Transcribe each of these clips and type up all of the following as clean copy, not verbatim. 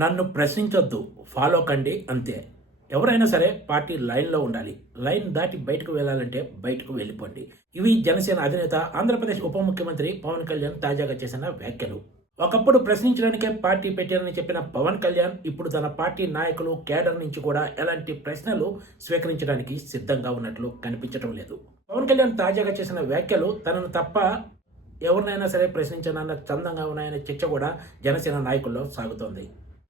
నన్ను ప్రశ్నించొద్దు, ఫాలో కండి అంతే. ఎవరైనా సరే పార్టీ లైన్‌లో ఉండాలి. లైన్ దాటి బయటకు వెళ్ళాలంటే బయటకు వెళ్ళిపోండి. ఇవి జనసేన అధినేత, ఆంధ్రప్రదేశ్ ఉప ముఖ్యమంత్రి పవన్ కళ్యాణ్ తాజాగా చేసిన వ్యాఖ్యలు. ఒకప్పుడు ప్రశ్నించడానికే పార్టీ పెట్టారని చెప్పిన పవన్ కళ్యాణ్ ఇప్పుడు తన పార్టీ నాయకులు, కేడర్ నుంచి కూడా ఎలాంటి ప్రశ్నలు స్వీకరించడానికి సిద్ధంగా ఉన్నట్లు కనిపించడం లేదు. పవన్ కళ్యాణ్ తాజాగా చేసిన వ్యాఖ్యలు తనను తప్ప ఎవరినైనా సరే ప్రశ్నించనన్న చందంగా ఉన్నాయనే చర్చ కూడా జనసేన నాయకుల్లో సాగుతోంది.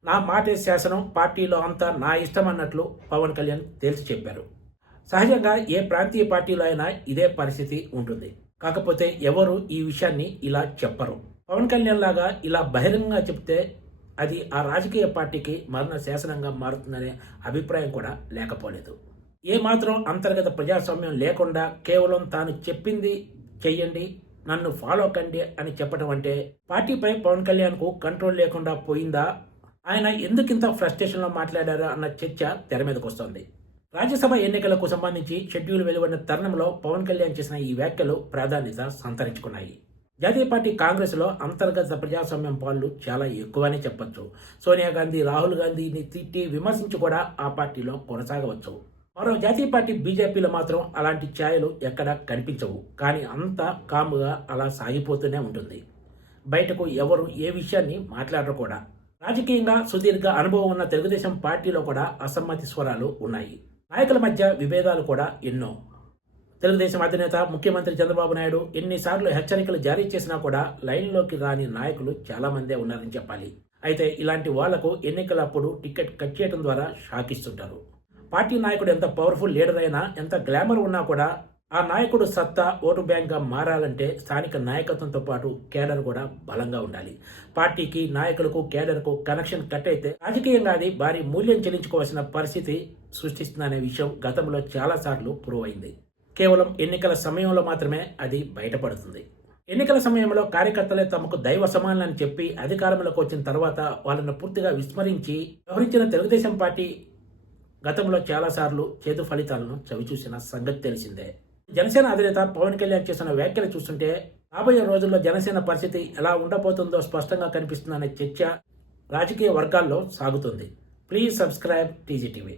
నా మాటే శాసనం, పార్టీలో అంతా నా ఇష్టం అన్నట్లు పవన్ కళ్యాణ్ తేల్చి చెప్పారు. సహజంగా ఏ ప్రాంతీయ పార్టీలో అయినా ఇదే పరిస్థితి ఉంటుంది. కాకపోతే ఎవరు ఈ విషయాన్ని ఇలా చెప్పరు. పవన్ కళ్యాణ్ లాగా ఇలా బహిరంగంగా చెప్తే అది ఆ రాజకీయ పార్టీకి మరణ శాసనంగా మారుతుందనే అభిప్రాయం కూడా లేకపోలేదు. ఏమాత్రం అంతర్గత ప్రజాస్వామ్యం లేకుండా కేవలం తాను చెప్పింది చెయ్యండి, నన్ను ఫాలో కండి అని చెప్పడం అంటే పార్టీపై పవన్ కళ్యాణ్కు కంట్రోల్ లేకుండా పోయిందా, ఆయన ఎందుకింత ఫ్రస్ట్రేషన్లో మాట్లాడారా అన్న చర్చ తెర మీదకు వస్తోంది. రాజ్యసభ ఎన్నికలకు సంబంధించి షెడ్యూల్ వెలువడిన తరుణంలో పవన్ కళ్యాణ్ చేసిన ఈ వ్యాఖ్యలు ప్రాధాన్యత సంతరించుకున్నాయి. జాతీయ పార్టీ కాంగ్రెస్లో అంతర్గత ప్రజాస్వామ్యం పాలు చాలా ఎక్కువనే చెప్పొచ్చు. సోనియా గాంధీ, రాహుల్ గాంధీని తిట్టి విమర్శించి కూడా ఆ పార్టీలో కొనసాగవచ్చు. మరో జాతీయ పార్టీ బీజేపీలో మాత్రం అలాంటి ఛాయలు ఎక్కడా కనిపించవు. కానీ అంతా కాముగా అలా సాగిపోతూనే ఉంటుంది. బయటకు ఎవరు ఏ విషయాన్ని మాట్లాడరు కూడా. రాజకీయంగా సుదీర్ఘ అనుభవం ఉన్న తెలుగుదేశం పార్టీలో కూడా అసమ్మతి స్వరాలు ఉన్నాయి. నాయకుల మధ్య విభేదాలు కూడా ఎన్నో. తెలుగుదేశం అధినేత ముఖ్యమంత్రి చంద్రబాబు నాయుడు ఎన్నిసార్లు హెచ్చరికలు జారీ చేసినా కూడా లైన్లోకి రాని నాయకులు చాలా మందే ఉన్నారని చెప్పాలి. అయితే ఇలాంటి వాళ్లకు ఎన్నికలప్పుడు టికెట్ కట్ చేయడం ద్వారా షాక్ ఇస్తుంటారు. పార్టీ నాయకుడు ఎంత పవర్ఫుల్ లీడర్ అయినా, ఎంత గ్లామర్ ఉన్నా కూడా ఆ నాయకుడు సత్తా ఓటు బ్యాంక్గా మారాలంటే స్థానిక నాయకత్వంతో పాటు కేడర్ కూడా బలంగా ఉండాలి. పార్టీకి, నాయకులకు, కేడర్కు కనెక్షన్ కట్ అయితే రాజకీయంగా అది భారీ మూల్యం చెల్లించుకోవాల్సిన పరిస్థితి సృష్టిస్తుందనే విషయం గతంలో చాలాసార్లు ప్రూవ్ అయింది. కేవలం ఎన్నికల సమయంలో మాత్రమే అది బయటపడుతుంది. ఎన్నికల సమయంలో కార్యకర్తలే తమకు దైవ సమానులని చెప్పి అధికారంలోకి వచ్చిన తర్వాత వాళ్ళను పూర్తిగా విస్మరించి వ్యవహరించిన తెలుగుదేశం పార్టీ గతంలో చాలాసార్లు చేదు ఫలితాలను చవిచూసిన సంగతి తెలిసిందే. జనసేన అధినేత పవన్ కళ్యాణ్ చేసిన వ్యాఖ్యలు చూస్తుంటే రాబోయే రోజుల్లో జనసేన పరిస్థితి ఎలా ఉండబోతుందో స్పష్టంగా కనిపిస్తుందనే చర్చ రాజకీయ వర్గాల్లో సాగుతుంది. Please subscribe TGTV.